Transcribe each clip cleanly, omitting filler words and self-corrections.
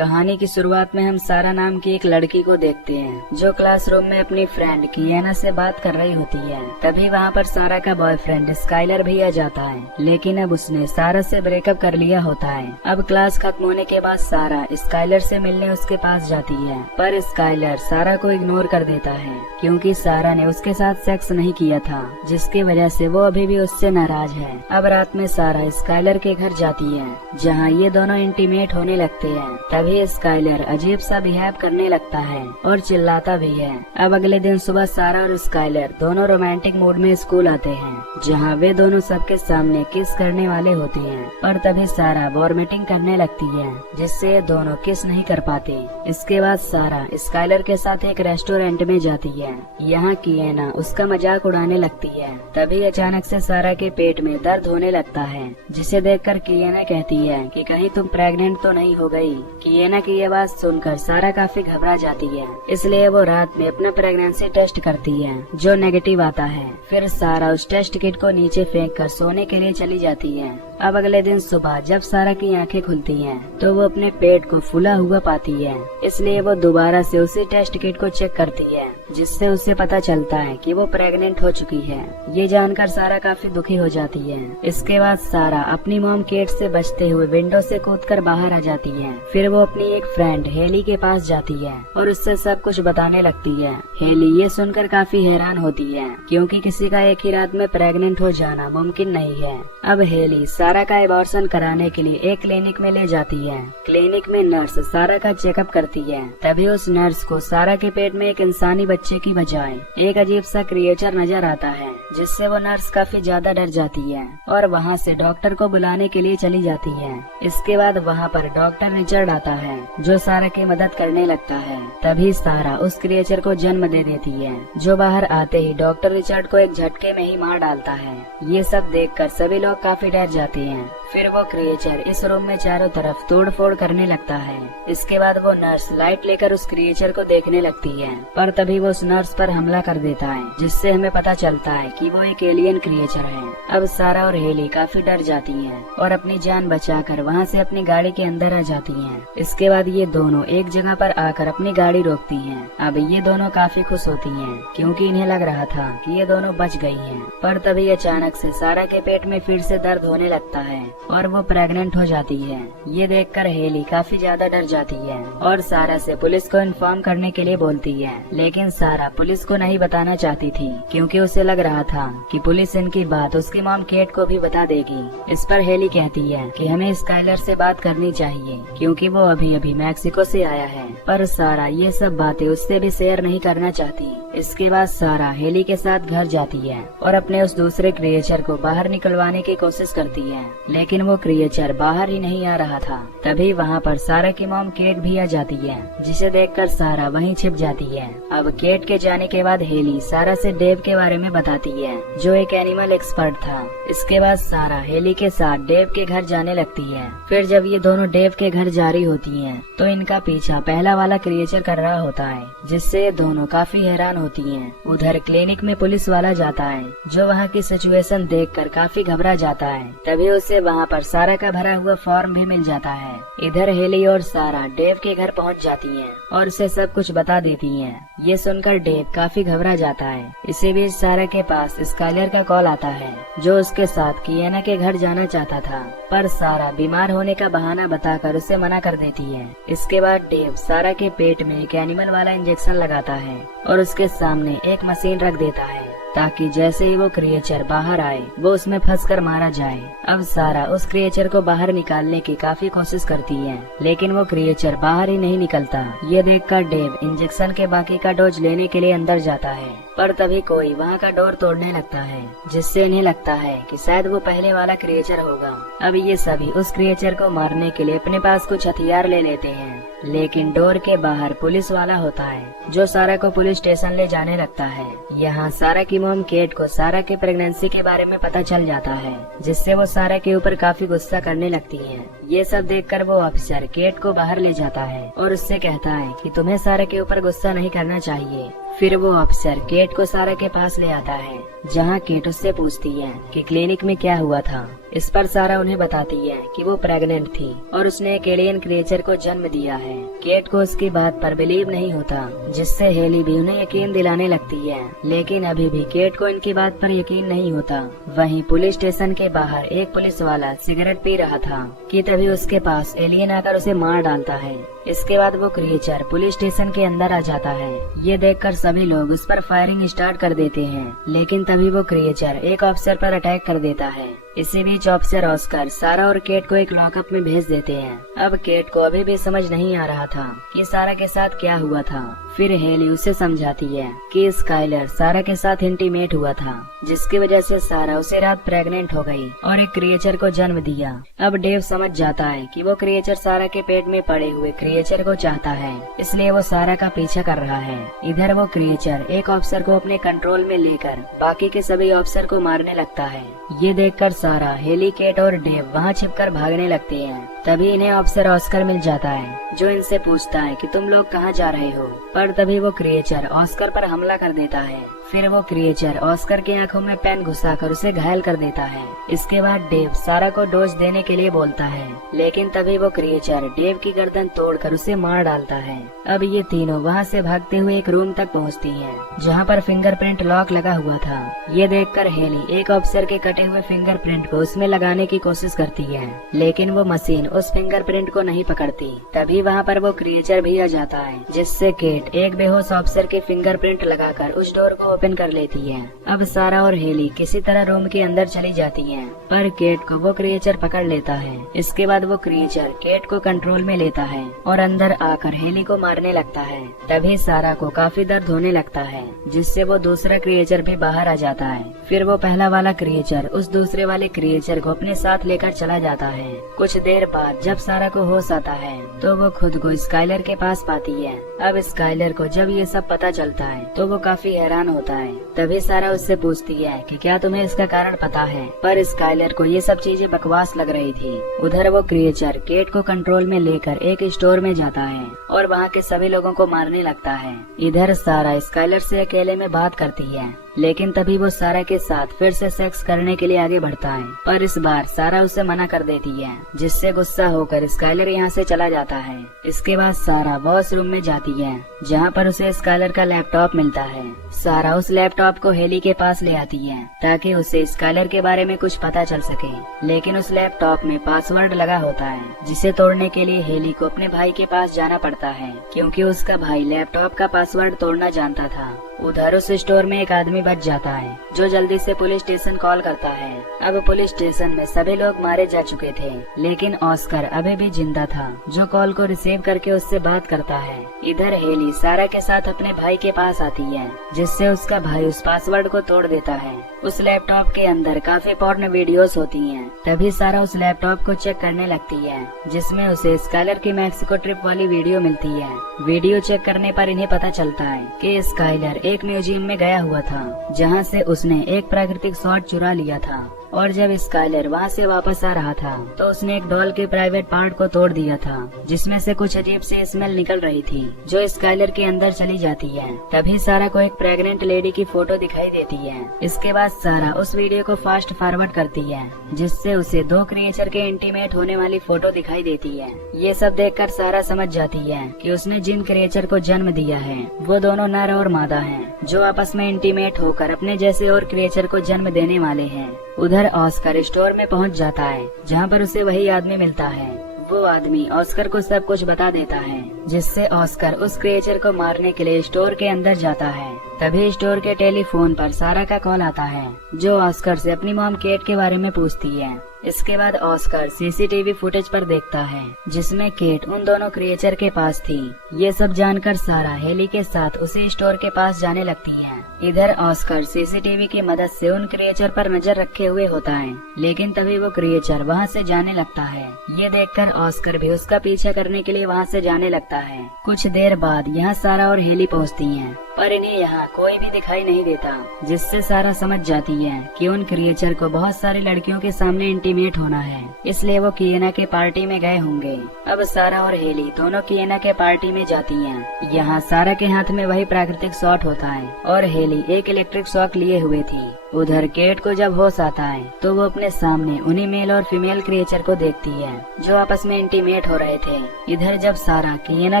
कहानी की शुरुआत में हम सारा नाम की एक लड़की को देखते हैं जो क्लासरूम में अपनी फ्रेंड कियाना से बात कर रही होती है। तभी वहाँ पर सारा का बॉयफ्रेंड स्काइलर भी आ जाता है, लेकिन अब उसने सारा से ब्रेकअप कर लिया होता है। अब क्लास खत्म होने के बाद सारा स्काइलर से मिलने उसके पास जाती है, पर स्काइलर सारा को इग्नोर कर देता है क्योंकि सारा ने उसके साथ सेक्स नहीं किया था, जिसकी वजह से वो अभी भी उससे नाराज है। अब रात में सारा स्काइलर के घर जाती है जहाँ ये दोनों इंटीमेट होने लगते हैं। तभी स्काइलर अजीब सा बिहेव करने लगता है और चिल्लाता भी है। अब अगले दिन सुबह सारा और स्काइलर दोनों रोमांटिक मूड में स्कूल आते हैं जहाँ वे दोनों सबके सामने किस करने वाले होते हैं, और तभी सारा वॉमिटिंग करने लगती है जिससे ये दोनों किस नहीं कर पाते। इसके बाद सारा स्काइलर के साथ एक रेस्टोरेंट में जाती है। यहाँ कियाना उसका मजाक उड़ाने लगती है। तभी अचानक से सारा के पेट में दर्द होने लगता है, जिसे देखकर कियाना कहती है कि कहीं तुम प्रेग्नेंट तो नहीं हो गई। कियाना की ये बात सुनकर सारा काफी घबरा जाती है, इसलिए वो रात में अपना प्रेगनेंसी टेस्ट करती है जो नेगेटिव आता है। फिर सारा उस टेस्ट किट को नीचे फेंक कर सोने के लिए चली जाती है। अब अगले दिन सुबह जब सारा की आंखें खुलती हैं, तो वो अपने पेट को फूला हुआ पाती है, इसलिए वो दोबारा से उसी टेस्ट किट को चेक करती है, जिससे उसे पता चलता है कि वो प्रेग्नेंट हो चुकी है। ये जानकर सारा काफी दुखी हो जाती है। इसके बाद सारा अपनी मॉम केट से बचते हुए विंडो से कूदकर बाहर आ जाती है। फिर वो अपनी एक फ्रेंड हेली के पास जाती है और उससे सब कुछ बताने लगती है। हेली ये सुनकर काफी हैरान होती है क्योंकि किसी का एक ही रात में प्रेग्नेंट हो जाना मुमकिन नहीं है। अब हेली सारा का एबॉर्शन कराने के लिए एक क्लिनिक में ले जाती है। क्लिनिक में नर्स सारा का चेकअप करती है। तभी उस नर्स को सारा के पेट में एक इंसानी बच्चे की बजाय एक अजीब सा क्रिएचर नजर आता है, जिससे वो नर्स काफी ज्यादा डर जाती है और वहाँ से डॉक्टर को बुलाने के लिए चली जाती है। इसके बाद वहाँ पर डॉक्टर रिचर्ड आता है जो सारा की मदद करने लगता है। तभी सारा उस क्रिएचर को जन्म दे देती है, जो बाहर आते ही डॉक्टर रिचर्ड को एक झटके में ही मार डालता है। ये सब देखकर सभी लोग काफी डर जाते हैं। फिर वो क्रिएचर इस रूम में चारों तरफ तोड़फोड़ करने लगता है। इसके बाद वो नर्स लाइट लेकर उस क्रिएचर को देखने लगती है, पर तभी वो उस नर्स पर हमला कर देता है, जिससे हमें पता चलता है कि वो एक एलियन क्रिएचर है। अब सारा और हेली काफी डर जाती हैं और अपनी जान बचाकर वहाँ से अपनी गाड़ी के अंदर आ जाती हैं। इसके बाद ये दोनों एक जगह पर आकर अपनी गाड़ी रोकती हैं। अब ये दोनों काफी खुश होती हैं क्योंकि इन्हें लग रहा था कि ये दोनों बच गई हैं। पर तभी अचानक से सारा के पेट में फिर से दर्द होने लगता है और वो प्रेग्नेंट हो जाती है। ये देखकर हेली काफी ज्यादा डर जाती है और सारा से पुलिस को इन्फॉर्म करने के लिए बोलती है, लेकिन सारा पुलिस को नहीं बताना चाहती थी क्योंकि उसे लग रहा था कि पुलिस इनकी बात उसकी मॉम केट को भी बता देगी। इस पर हेली कहती है कि हमें स्काइलर से बात करनी चाहिए क्योंकि वो अभी अभी मैक्सिको से आया है, पर सारा ये सब बातें उससे भी शेयर नहीं करना चाहती। इसके बाद सारा हेली के साथ घर जाती है और अपने उस दूसरे क्रिएचर को बाहर निकलवाने की कोशिश करती है, लेकिन वो क्रिएचर बाहर ही नहीं आ रहा था। तभी वहाँ पर सारा की मॉम केट भी आ जाती है, जिसे देखकर सारा वहीं छिप जाती है। अब केट के जाने के बाद हेली सारा से डेव के बारे में बताती है, जो एक एनिमल एक्सपर्ट था। इसके बाद सारा हेली के साथ डेव के घर जाने लगती है। फिर जब ये दोनों डेव के घर जा रही होती हैं, तो इनका पीछा पहला वाला क्रिएचर कर रहा होता है, जिससे ये दोनों काफी हैरान होती हैं। उधर क्लिनिक में पुलिस वाला जाता है, जो वहाँ की सिचुएशन देखकर काफी घबरा जाता है। तभी उसे वहाँ पर सारा का भरा हुआ फॉर्म भी मिल जाता है। इधर हेली और सारा डेव के घर पहुँच जाती हैं और उसे सब कुछ बता देती हैं। ये सुनकर डेव काफी घबरा जाता है। इसी बीच सारा के पास स्काइलर का कॉल आता है, जो उसके साथ कियाना के घर जाना चाहता था, पर सारा बीमार होने का बहाना बताकर उसे मना कर देती है। इसके बाद डेव सारा के पेट में एक एनिमल वाला इंजेक्शन लगाता है और उसके सामने एक मशीन रख देता है ताकि जैसे ही वो क्रिएचर बाहर आए वो उसमें फंसकर मारा जाए। अब सारा उस क्रिएचर को बाहर निकालने की काफी कोशिश करती है, लेकिन वो क्रिएचर बाहर ही नहीं निकलता। ये देखकर डेव इंजेक्शन के बाकी का डोज लेने के लिए अंदर जाता है, पर तभी कोई वहाँ का डोर तोड़ने लगता है, जिससे इन्हें लगता है कि शायद वो पहले वाला क्रिएचर होगा। अब ये सभी उस क्रिएचर को मारने के लिए अपने पास कुछ हथियार ले लेते हैं, लेकिन डोर के बाहर पुलिस वाला होता है, जो सारा को पुलिस स्टेशन ले जाने लगता है। यहाँ सारा की मॉम केट को सारा के प्रेगनेंसी के बारे में पता चल जाता है, जिससे वो सारा के ऊपर काफी गुस्सा करने लगती है। ये सब देखकर वो ऑफिसर केट को बाहर ले जाता है और उससे कहता है कि तुम्हें सारा के ऊपर गुस्सा नहीं करना चाहिए। फिर वो अफसर केट को सारा के पास ले आता है, जहाँ केट उससे पूछती है कि क्लिनिक में क्या हुआ था। इस पर सारा उन्हें बताती है कि वो प्रेग्नेंट थी और उसने एक एलियन क्रिएचर को जन्म दिया है। केट को उसकी बात पर बिलीव नहीं होता, जिससे हेली भी उन्हें यकीन दिलाने लगती है, लेकिन अभी भी केट को इनकी बात पर यकीन नहीं होता। वहीं पुलिस स्टेशन के बाहर एक पुलिस वाला सिगरेट पी रहा था कि तभी उसके पास एलियन आकर उसे मार डालता है। इसके बाद वो क्रिएचर पुलिस स्टेशन के अंदर आ जाता है। ये देखकर सभी लोग उस पर फायरिंग स्टार्ट कर देते हैं, लेकिन तभी वो क्रिएचर एक ऑफिसर पर अटैक कर देता है। इसी बीच ऑफिसर ऑस्कर सारा और केट को एक लॉकअप में भेज देते हैं। अब केट को अभी भी समझ नहीं आ रहा था कि सारा के साथ क्या हुआ था। फिर हेली उसे समझाती है कि स्काइलर सारा के साथ इंटीमेट हुआ था, जिसकी वजह से सारा उसे रात प्रेग्नेंट हो गई और एक क्रिएचर को जन्म दिया। अब डेव समझ जाता है कि वो क्रिएचर सारा के पेट में पड़े हुए क्रिएचर को चाहता है, इसलिए वो सारा का पीछा कर रहा है। इधर वो क्रिएचर एक ऑफिसर को अपने कंट्रोल में लेकर बाकी के सभी ऑफिसर को मारने लगता है। ये देखकर सारा, हेली, केट और डेव वहाँ छिपकर भागने लगते हैं। तभी इन्हें ऑफिसर ऑस्कर मिल जाता है, जो इनसे पूछता है कि तुम लोग कहाँ जा रहे हो। पर तभी वो क्रिएचर ऑस्कर पर हमला कर देता है। फिर वो क्रिएचर ऑस्कर की आंखों में पेन घुसाकर उसे घायल कर देता है। इसके बाद डेव सारा को डोज देने के लिए बोलता है, लेकिन तभी वो क्रिएचर डेव की गर्दन तोड़कर उसे मार डालता है। अब ये तीनों वहाँ से भागते हुए एक रूम तक पहुँचती हैं, जहाँ पर फिंगरप्रिंट लॉक लगा हुआ था। ये देखकर हेली एक ऑफिसर के कटे हुए फिंगरप्रिंट को उसमें लगाने की कोशिश करती है, लेकिन वो मशीन उस फिंगरप्रिंट को नहीं पकड़ती। तभी वहाँ पर वो क्रिएचर भी आ जाता है, जिससे केट एक बेहोश ऑफिसर के फिंगरप्रिंट लगाकर उस डोर को ओपन कर लेती है। अब सारा और हेली किसी तरह रूम के अंदर चली जाती हैं, पर केट को वो क्रिएचर पकड़ लेता है। इसके बाद वो क्रिएचर केट को कंट्रोल में लेता है और अंदर आकर हेली को मारने लगता है। तभी सारा को काफी दर्द होने लगता है, जिससे वो दूसरा क्रिएचर भी बाहर आ जाता है। फिर वो पहला वाला क्रिएचर उस दूसरे वाले क्रिएचर को अपने साथ लेकर चला जाता है। कुछ देर बाद जब सारा को होश आता है तो वो खुद को स्काइलर के पास पाती है। अब स्काइलर को जब ये सब पता चलता है तो वो काफी हैरान होता है। तभी सारा उससे पूछती है कि क्या तुम्हें इसका कारण पता है, पर स्काइलर को ये सब चीजें बकवास लग रही थी। उधर वो क्रिएचर केट को कंट्रोल में लेकर एक स्टोर में जाता है और वहाँ के सभी लोगों को मारने लगता है। इधर सारा स्काइलर से अकेले में बात करती है, लेकिन तभी वो सारा के साथ फिर से सेक्स करने के लिए आगे बढ़ता है, पर इस बार सारा उसे मना कर देती है, जिससे गुस्सा होकर स्काइलर यहाँ से चला जाता है। इसके बाद सारा बॉस रूम में जाती है, जहाँ पर उसे स्काइलर का लैपटॉप मिलता है। सारा उस लैपटॉप को हेली के पास ले आती है ताकि उसे स्काइलर के बारे में कुछ पता चल सके, लेकिन उस लैपटॉप में पासवर्ड लगा होता है, जिसे तोड़ने के लिए हेली को अपने भाई के पास जाना पड़ता है, क्योंकि उसका भाई लैपटॉप का पासवर्ड तोड़ना जानता था। उधर उस स्टोर में एक आदमी बच जाता है, जो जल्दी से पुलिस स्टेशन कॉल करता है। अब पुलिस स्टेशन में सभी लोग मारे जा चुके थे, लेकिन ऑस्कर अभी भी जिंदा था, जो कॉल को रिसीव करके उससे बात करता है। इधर हेली सारा के साथ अपने भाई के पास आती है, जिससे उसका भाई उस पासवर्ड को तोड़ देता है। उस लैपटॉप के अंदर काफी पॉर्न वीडियोस होती हैं। तभी सारा उस लैपटॉप को चेक करने लगती है, जिसमें उसे स्काइलर की मैक्सिको ट्रिप वाली वीडियो मिलती है। वीडियो चेक करने पर इन्हें पता चलता है कि स्काइलर एक म्यूजियम में गया हुआ था, जहाँ से उसने एक प्राकृतिक शॉट चुरा लिया था, और जब स्काइलर वहाँ से वापस आ रहा था तो उसने एक डॉल के प्राइवेट पार्ट को तोड़ दिया था, जिसमें से कुछ अजीब सी स्मेल निकल रही थी, जो स्काइलर के अंदर चली जाती है। तभी सारा को एक प्रेग्नेंट लेडी की फोटो दिखाई देती है। इसके बाद सारा उस वीडियो को फास्ट फॉरवर्ड करती है, जिससे उसे दो क्रिएचर के इंटीमेट होने वाली फोटो दिखाई देती है। ये सब देखकर सारा समझ जाती है कि उसने जिन क्रिएचर को जन्म दिया है वो दोनों नर और मादा हैं, जो आपस में इंटीमेट होकर अपने जैसे और क्रिएचर को जन्म देने वाले हैं। उधर ऑस्कर स्टोर में पहुंच जाता है, जहां पर उसे वही आदमी मिलता है। वो आदमी ऑस्कर को सब कुछ बता देता है, जिससे ऑस्कर उस क्रिएचर को मारने के लिए स्टोर के अंदर जाता है। तभी स्टोर के टेलीफोन पर सारा का कॉल आता है, जो ऑस्कर से अपनी मॉम केट के बारे में पूछती है। इसके बाद ऑस्कर सीसीटीवी फुटेज पर देखता है, जिसमें केट उन दोनों क्रिएचर के पास थी। ये सब जानकर सारा हेली के साथ उसी स्टोर के पास जाने लगती है। इधर ऑस्कर सीसीटीवी की मदद से उन क्रिएचर पर नजर रखे हुए होता है, लेकिन तभी वो क्रिएचर वहाँ से जाने लगता है। ये देखकर ऑस्कर भी उसका पीछा करने के लिए वहाँ से जाने लगता है। कुछ देर बाद यहाँ सारा और हेली पहुँचती हैं, पर इन्हें यहाँ कोई भी दिखाई नहीं देता, जिससे सारा समझ जाती है कि उन क्रिएचर को बहुत सारी लड़कियों के सामने इंटीमेट होना है, इसलिए वो किएना के पार्टी में गए होंगे। अब सारा और हेली दोनों किएना के पार्टी में जाती हैं। यहाँ सारा के हाथ में वही प्राकृतिक शॉट होता है और हेली एक इलेक्ट्रिक शॉक लिए हुए थी। उधर केट को जब होश आता है तो वो अपने सामने उन्हीं मेल और फीमेल क्रिएचर को देखती है जो आपस में इंटीमेट हो रहे थे। इधर जब सारा किएना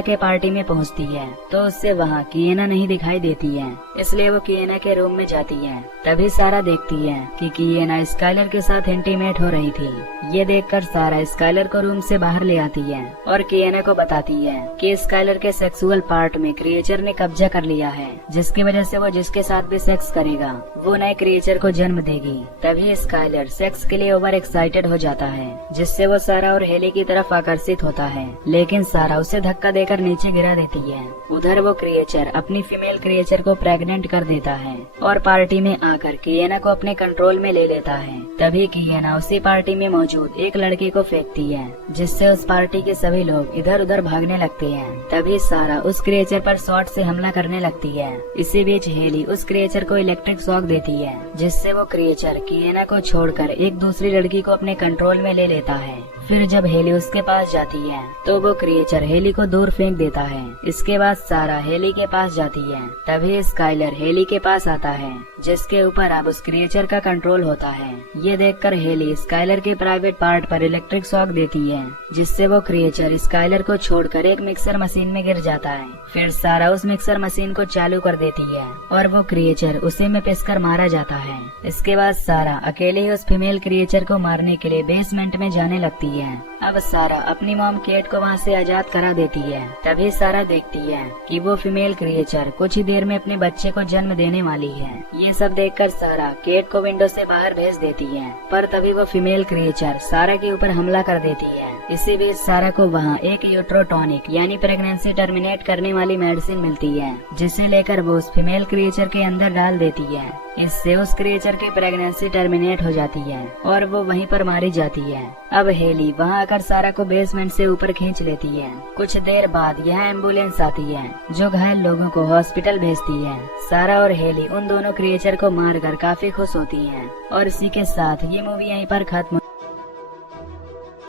के पार्टी में पहुंचती है तो उससे वहाँ किएना नहीं दिखाई देती है, इसलिए वो किएना के रूम में जाती है। तभी सारा देखती है कि किएना स्काइलर के साथ इंटीमेट हो रही थी। ये देखकर सारा स्काइलर को रूम से बाहर ले आती है और किएना को बताती है कि स्काइलर के सेक्सुअल पार्ट में क्रिएचर ने कब्जा कर लिया है, जिसकी वजह से वो जिसके साथ भी सेक्स करेगा वो नए क्रिएचर को जन्म देगी। तभी स्काइलर सेक्स के लिए ओवर एक्साइटेड हो जाता है, जिससे वो सारा और हेली की तरफ आकर्षित होता है, लेकिन सारा उसे धक्का देकर नीचे गिरा देती है। उधर वो क्रिएचर अपनी फीमेल क्रिएचर को प्रेग्नेंट कर देता है और पार्टी में आकर किएना को अपने कंट्रोल में ले लेता है। तभी किएना उसी पार्टी में मौजूद एक लड़के को फेंकती है, जिससे उस पार्टी के सभी लोग इधर उधर भागने लगते हैं। तभी सारा उस क्रिएचर पर शॉट से हमला करने लगती है। इसी बीच हेली उस क्रिएचर को इलेक्ट्रिक शॉक देती है, जिससे वो क्रिएचर किएना को छोड़कर एक दूसरी लड़की को अपने कंट्रोल में ले लेता है। फिर जब हेली उसके पास जाती है तो वो क्रिएचर हेली को दूर फेंक देता है। इसके बाद सारा हेली के पास जाती है। तभी स्काइलर हेली के पास आता है, जिसके ऊपर अब उस क्रिएचर का कंट्रोल होता है। ये देखकर हेली स्काइलर के प्राइवेट पार्ट पर इलेक्ट्रिक शॉक देती है, जिससे वो क्रिएचर स्काइलर को छोड़कर एक मिक्सर मशीन में गिर जाता है। फिर सारा उस मिक्सर मशीन को चालू कर देती है और वो क्रिएचर उसी में पिसकर मारा जाता है। इसके बाद सारा अकेले ही उस फीमेल क्रिएचर को मारने के लिए बेसमेंट में जाने लगती है। अब सारा अपनी मॉम केट को वहाँ से आजाद करा देती है। तभी सारा देखती है कि वो फीमेल क्रिएचर कुछ ही देर में अपने बच्चे को जन्म देने वाली है। ये सब देखकर सारा केट को विंडो से बाहर भेज देती है, पर तभी वो फीमेल क्रिएचर सारा के ऊपर हमला कर देती है। इसी बीच सारा को वहाँ एक यूट्रोटॉनिक यानी प्रेगनेंसी टर्मिनेट करने वाली मेडिसिन मिलती है, जिसे लेकर वो उस फीमेल क्रिएचर के अंदर डाल देती है। इससे उस क्रिएचर की प्रेगनेंसी टर्मिनेट हो जाती है और वो वहीं पर मारी जाती है। अब हेली वहाँ आकर सारा को बेसमेंट से ऊपर खींच लेती है। कुछ देर बाद यहाँ एम्बुलेंस आती है जो घायल लोगों को हॉस्पिटल भेजती है। सारा और हेली उन दोनों क्रिएचर को मारकर काफी खुश होती हैं और इसी के साथ ये मूवी यहीं पर खत्म